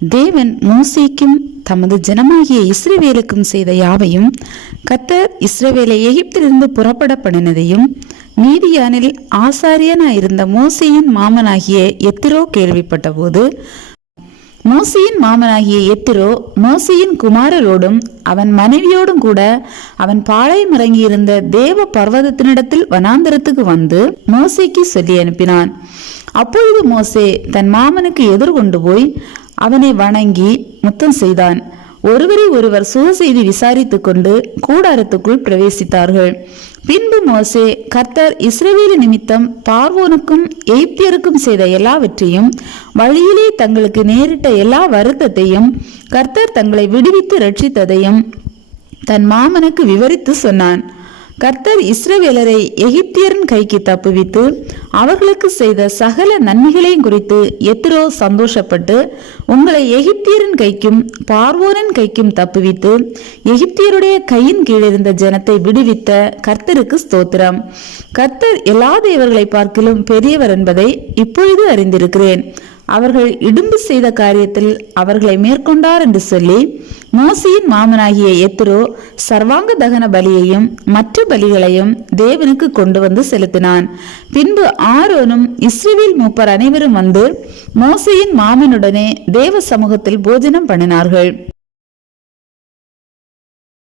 தேவன் மோசேக்கும் தமது ஜனமாகிய இஸ்ரவேலுக்கும் செய்த யாவையும், கர்த்தர் இஸ்ரவேலை எகிப்திலிருந்து புறப்பட பண்ணினதையும் மீதியானில் ஆசாரியனாயிருந்த மோசேயின் மாமனாகிய எத்திரோ கேள்விப்பட்ட போது, மோசேயின் மாமனாகிய எத்திரோ மோசேயின் குமாரரோடும் அவன் மனைவியோடும் கூட அவன் பாளையம் இறங்கியிருந்த தேவ பர்வதத்தினிடத்தில் வனாந்தரத்துக்கு வந்து மோசேக்கு சொல்லி அனுப்பினான். அப்பொழுது மோசே தன் மாமனுக்கு எதிர்கொண்டு போய் அவனை வணங்கி முத்தம் செய்தான். ஒருவரை ஒருவர் சுக செய்தி விசாரித்துக் கொண்டு கூடாரத்துக்குள் பிரவேசித்தார்கள். பின்பு மோசே கர்த்தர் இஸ்ரவேல் நிமித்தம் பார்வோனுக்கும் எகிப்தியருக்கும் செய்த எல்லாவற்றையும், வழியிலே தங்களுக்கு நேரிட்ட எல்லா வருத்தத்தையும், கர்த்தர் தங்களை விடுவித்து ரட்சித்ததையும் தன் மாமனுக்கு விவரித்து சொன்னான். கர்த்தர் இஸ்ரவேலரை எகிப்தியரின் கைக்கு தப்புவித்து அவர்களுக்கு செய்த சகல நன்மைகளையும் குறித்து எத்திரோ சந்தோஷப்பட்டு, உங்களை எகிப்தியரின் கைக்கும் பார்வோனின் கைக்கும் தப்புவித்து எகிப்தியருடைய கையின் கீழிருந்த ஜனத்தை விடுவித்த கர்த்தருக்கு ஸ்தோத்திரம். கர்த்தர் எல்லா தேவர்களை பார்க்கிலும் பெரியவர் என்பதை இப்பொழுது அறிந்திருக்கிறேன். அவர்கள் இடும்பு செய்த காரியத்தில் அவர்களை மேற்கொண்டார் என்று சொல்லி, மோசேயின் மாமனாகிய எத்திரோ சர்வாங்க தகன பலியையும் மற்ற பலிகளையும் தேவனுக்கு கொண்டு வந்து செலுத்தினான். பின்பு ஆரோனும் இஸ்ரவேல் மூப்பர் அனைவரும் வந்து மோசேயின் மாமனுடனே தேவ சமூகத்தில் போஜனம் பண்ணினார்கள்.